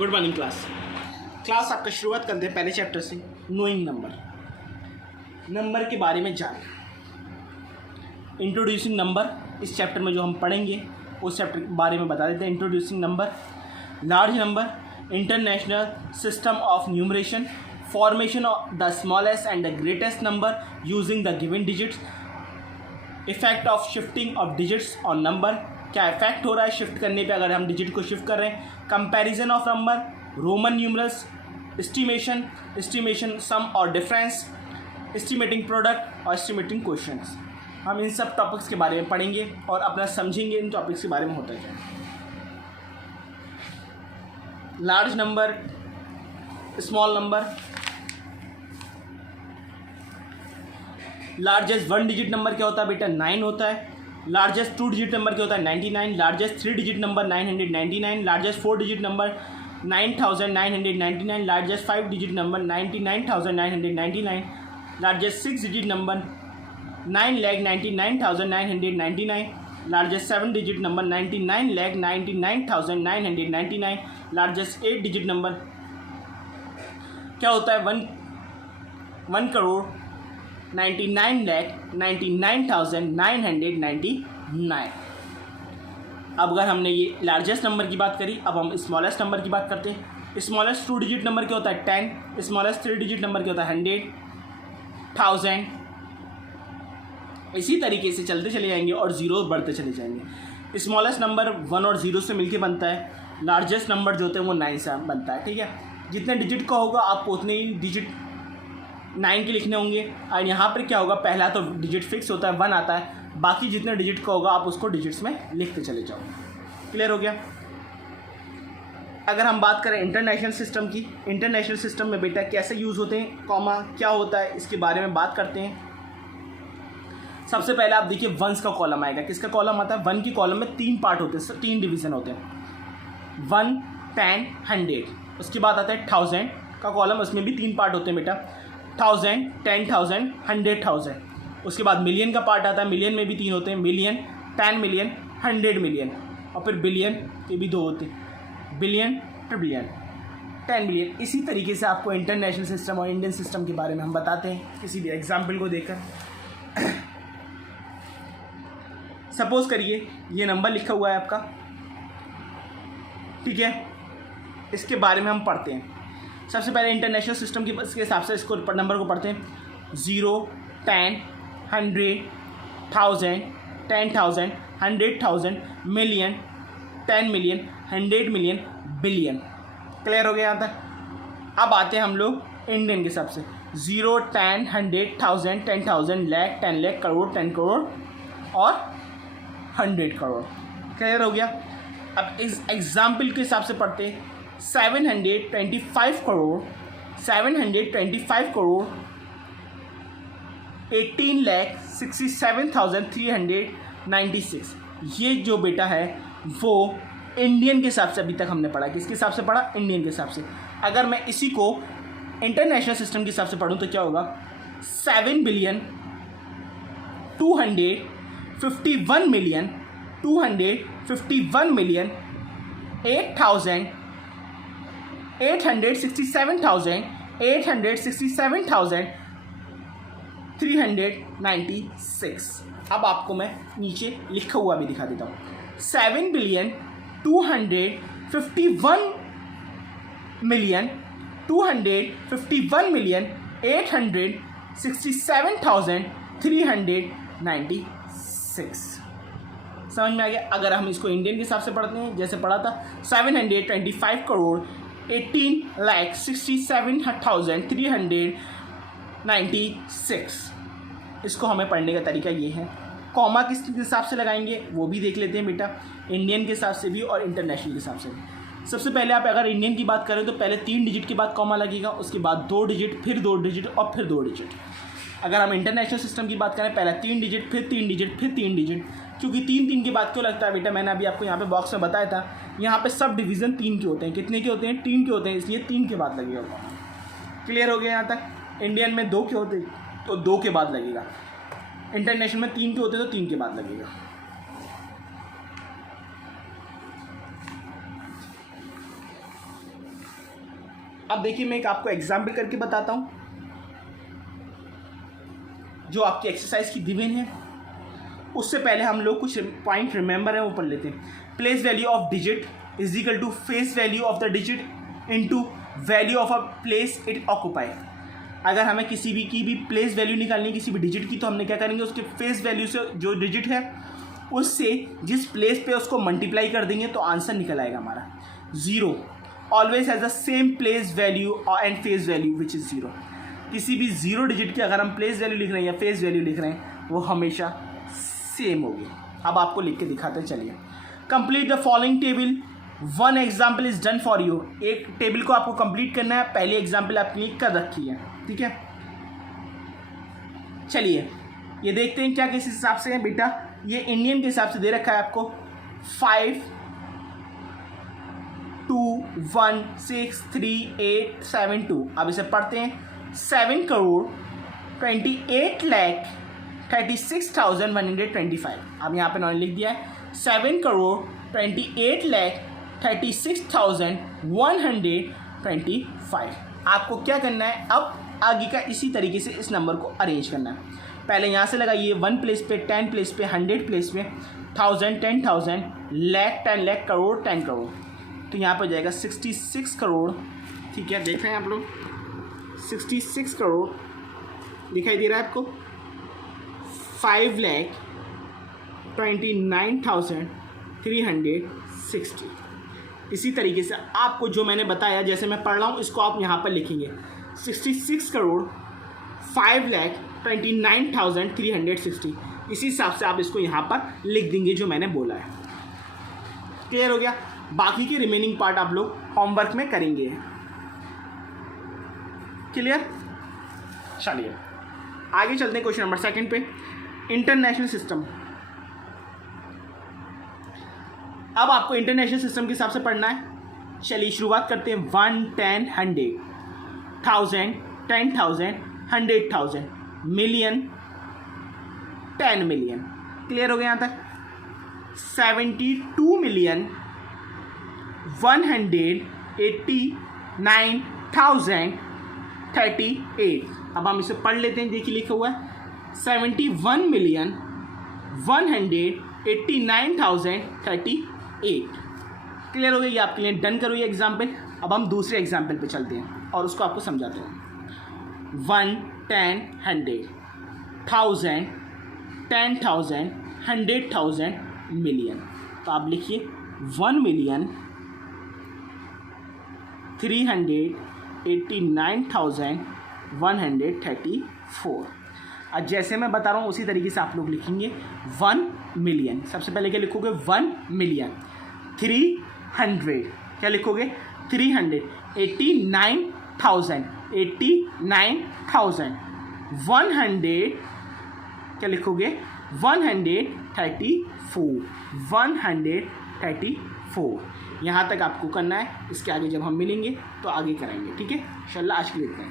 Good morning class आपका शुरुआत करते हैं पहले चैप्टर से, नोइंग नंबर के बारे में जानना। इंट्रोड्यूसिंग नंबर इस चैप्टर में जो हम पढ़ेंगे उस चैप्टर के बारे में बता देते हैं। Introducing number, large number, international system of numeration, formation of the smallest and the greatest number using the given digits, effect of shifting of digits on number, क्या इफेक्ट हो रहा है शिफ्ट करने पे अगर हम डिजिट को शिफ्ट कर रहे हैं, comparison of number, Roman numerals, estimation sum और डिफरेंस, एस्टिमेटिंग प्रोडक्ट और एस्टिमेटिंग क्वेश्चंस। हम इन सब टॉपिक्स के बारे में पढ़ेंगे और अपना समझेंगे इन टॉपिक्स के बारे में होता है। Large number, small number, largest one digit number क्या होता है बेटा? 9 होता है। लार्जेस्ट 2 डिजिट नंबर क्या होता है? 99। Largest 3 digit number 999। Largest 4 digit number 9999। Largest 5 digit number 99999। Largest 6 digit number 9,99,999। Largest 7 digit number 99,99,999। Largest 8 digit number क्या होता है? 1 करोड़ 99,99,999। अब अगर हमने ये लार्जेस्ट नंबर की बात करी, अब हम स्मॉलेस्ट नंबर की बात करते हैं। स्मॉलेस्ट 2 डिजिट नंबर क्या होता है? 10। स्मॉलेस्ट 3 डिजिट नंबर क्या होता है? 100, 1000। इसी तरीके से चलते चले जाएंगे और जीरो बढ़ते चले जाएंगे। स्मॉलेस्ट नंबर 1 और 0 से मिलके बनता है। लार्जेस्ट नंबर जो होते हैं वो 9 से बनता है। ठीक है, जितने डिजिट का होगा आपको उतने ही डिजिट 9 के लिखने होंगे। और यहाँ पर क्या होगा, पहला तो डिजिट फिक्स होता है 1 आता है, बाकी जितने डिजिट का होगा आप उसको डिजिट्स में लिखते चले जाओ। क्लियर हो गया? अगर हम बात करें इंटरनेशनल सिस्टम की, इंटरनेशनल सिस्टम में बेटा कैसे यूज़ होते हैं, कॉमा क्या होता है, इसके बारे में बात करते हैं। सबसे पहले आप देखिए वंस का कॉलम आएगा। किसका कॉलम आता है? 1 की कॉलम में 3 पार्ट होते हैं, 3 डिवीज़न होते हैं, 1, 10, 100। उसके बाद आता है 1000 का कॉलम, उसमें भी 3 पार्ट होते हैं बेटा, 1000, 10,000, 100,000। उसके बाद मिलियन का पार्ट आता है, मिलियन में भी 3 होते हैं, मिलियन, 10 मिलियन, 100 मिलियन। और फिर बिलियन के भी 2 होते हैं, बिलियन, ट्रिलियन, 10 बिलियन। इसी तरीके से आपको इंटरनेशनल सिस्टम और इंडियन सिस्टम के बारे में हम बताते हैं किसी भी एग्जाम्पल को देखकर। सपोज करिए ये नंबर लिखा हुआ है आपका, ठीक है, इसके बारे में हम पढ़ते हैं। सबसे पहले इंटरनेशनल सिस्टम के हिसाब से इसको नंबर को पढ़ते हैं। 0, 10, 100, 1000, 10,000, 100,000, million, 10 million, 100 million, billion. Clear हो गया यहाँ तक? अब आते हैं हम लोग इंडियन के हिसाब से। 0, 10, 100, 1000, 10,000, लाख, 10 लाख, करोड़, 10 करोड़ और 100 करोड़। क्लियर हो गया? अब इस एग्जाम्पल के हिसाब से पढ़ते हैं। 725 करोड़, 725 करोड़, 18,67,396। ये जो बेटा है वो इंडियन के हिसाब से अभी तक हमने पढ़ा। किसके हिसाब से पढ़ा? इंडियन के हिसाब से। अगर मैं इसी को इंटरनेशनल सिस्टम के हिसाब से पढ़ूँ तो क्या होगा? 7,251,251,251,000, 8,867,396। अब आपको मैं नीचे लिखा हुआ भी दिखा देता हूँ। 7,251,251,867,396। समझ में आ गया? अगर हम इसको इंडियन के हिसाब से पढ़ते हैं, जैसे पढ़ा था 725 करोड़ 18,67,396। इसको हमें पढ़ने का तरीका ये है। कॉमा किस हिसाब से लगाएंगे वो भी देख लेते हैं बेटा, इंडियन के हिसाब से भी और इंटरनेशनल के हिसाब से भी। सबसे पहले आप अगर इंडियन की बात करें तो पहले 3 डिजिट के बाद कॉमा लगेगा, उसके बाद 2 डिजिट, फिर 2 डिजिट और फिर 2 डिजिट। अगर हम इंटरनेशनल सिस्टम की बात करें, पहले 3 डिजिट, फिर 3 डिजिट, फिर 3 डिजिट। क्योंकि 3 के बाद क्यों लगता है बेटा? मैंने अभी आपको यहाँ पे बॉक्स में बताया था, यहाँ पे सब डिवीज़न 3 के होते हैं। कितने के होते हैं? 3 के होते हैं, इसलिए 3 के बाद लगेगा। क्लियर हो गया यहाँ तक? इंडियन में 2 के होते हैं तो 2 के बाद लगेगा, इंटरनेशनल में 3 के होते हैं तो 3 के बाद लगेगा। अब देखिए मैं एक आपको एग्जाम्पल करके बताता हूँ, जो आपकी एक्सरसाइज की गिवन है। उससे पहले हम लोग कुछ पॉइंट रिमेंबर है वो पढ़ लेते हैं। Place value of digit is equal to face value of the digit into value of a place it occupy. अगर हमें किसी भी की भी प्लेस वैल्यू निकालनी है किसी भी डिजिट की, तो हमने क्या करेंगे, उसके फेस वैल्यू से जो डिजिट है उससे जिस प्लेस पे उसको मल्टीप्लाई कर देंगे तो आंसर निकल आएगा हमारा। 0 always has the same place value and face value which is 0। किसी भी 0 डिजिट की अगर हम प्लेस वैल्यू लिख रहे हैं या फेस वैल्यू लिख रहे हैं वो हमेशा सेम होगी। अब आपको लिख के दिखाते हैं, चलिए। Complete the following table, 1 example is done for you. एक टेबल को आपको कंप्लीट करना है, पहली एग्जाम्पल आपने कर रखी है, ठीक है। चलिए ये देखते हैं क्या किस हिसाब से है बेटा। ये इंडियन के हिसाब से दे रखा है आपको 5 2 1 6 3 8 7 2। अब इसे पढ़ते हैं। 7 करोड़ 28,36,125। अब यहाँ पे उन्होंने लिख दिया है 7 करोड़ 28,36,125। आपको क्या करना है, अब आगे का इसी तरीके से इस नंबर को अरेंज करना है। पहले यहाँ से लगाइए 1 प्लेस पे, 10 प्लेस पे, 100 प्लेस पे, 1000 10,000, लाख 10 लाख, करोड़ 10 करोड़। तो यहाँ पर जाएगा 66 करोड़, ठीक है। देख रहे हैं आप लोग 66 करोड़ दिखाई दे रहा है आपको। 5,29,360। इसी तरीके से आपको जो मैंने बताया, जैसे मैं पढ़ रहा हूँ इसको आप यहाँ पर लिखेंगे 66 करोड़ 5,29,360। इसी हिसाब से आप इसको यहाँ पर लिख देंगे जो मैंने बोला है। क्लियर हो गया। बाकी के रिमेनिंग पार्ट आप लोग होमवर्क में करेंगे। क्लियर। चलिए आगे चलते हैं क्वेश्चन नंबर 2 पे। International system. अब आपको इंटरनेशनल सिस्टम के हिसाब से पढ़ना है। चलिए शुरुआत करते हैं। 1 10 100 1000 10,000 100,000 मिलियन 10 मिलियन। क्लियर हो गया यहाँ तक। 72,189,038। अब हम इसे पढ़ लेते हैं। देखिए लिखा हुआ है 71,189,038। क्लियर हो गया। ये आपके लिए डन करो ये एग्जाम्पल। अब हम दूसरे एग्जाम्पल पे चलते हैं और उसको आपको समझाते हैं। 1 10 100 1000 10,000 100,000 मिलियन। तो आप लिखिए 1,389,134। अब जैसे मैं बता रहा हूँ उसी तरीके से आप लोग लिखेंगे 1 मिलियन। सबसे पहले क्या लिखोगे 1 मिलियन। 300 क्या लिखोगे 300। 89,000 100 क्या लिखोगे 134 134। यहाँ तक आपको करना है। इसके आगे जब हम मिलेंगे तो आगे कराएंगे, ठीक है। इंशाल्लाह आज के लिए इतना ही।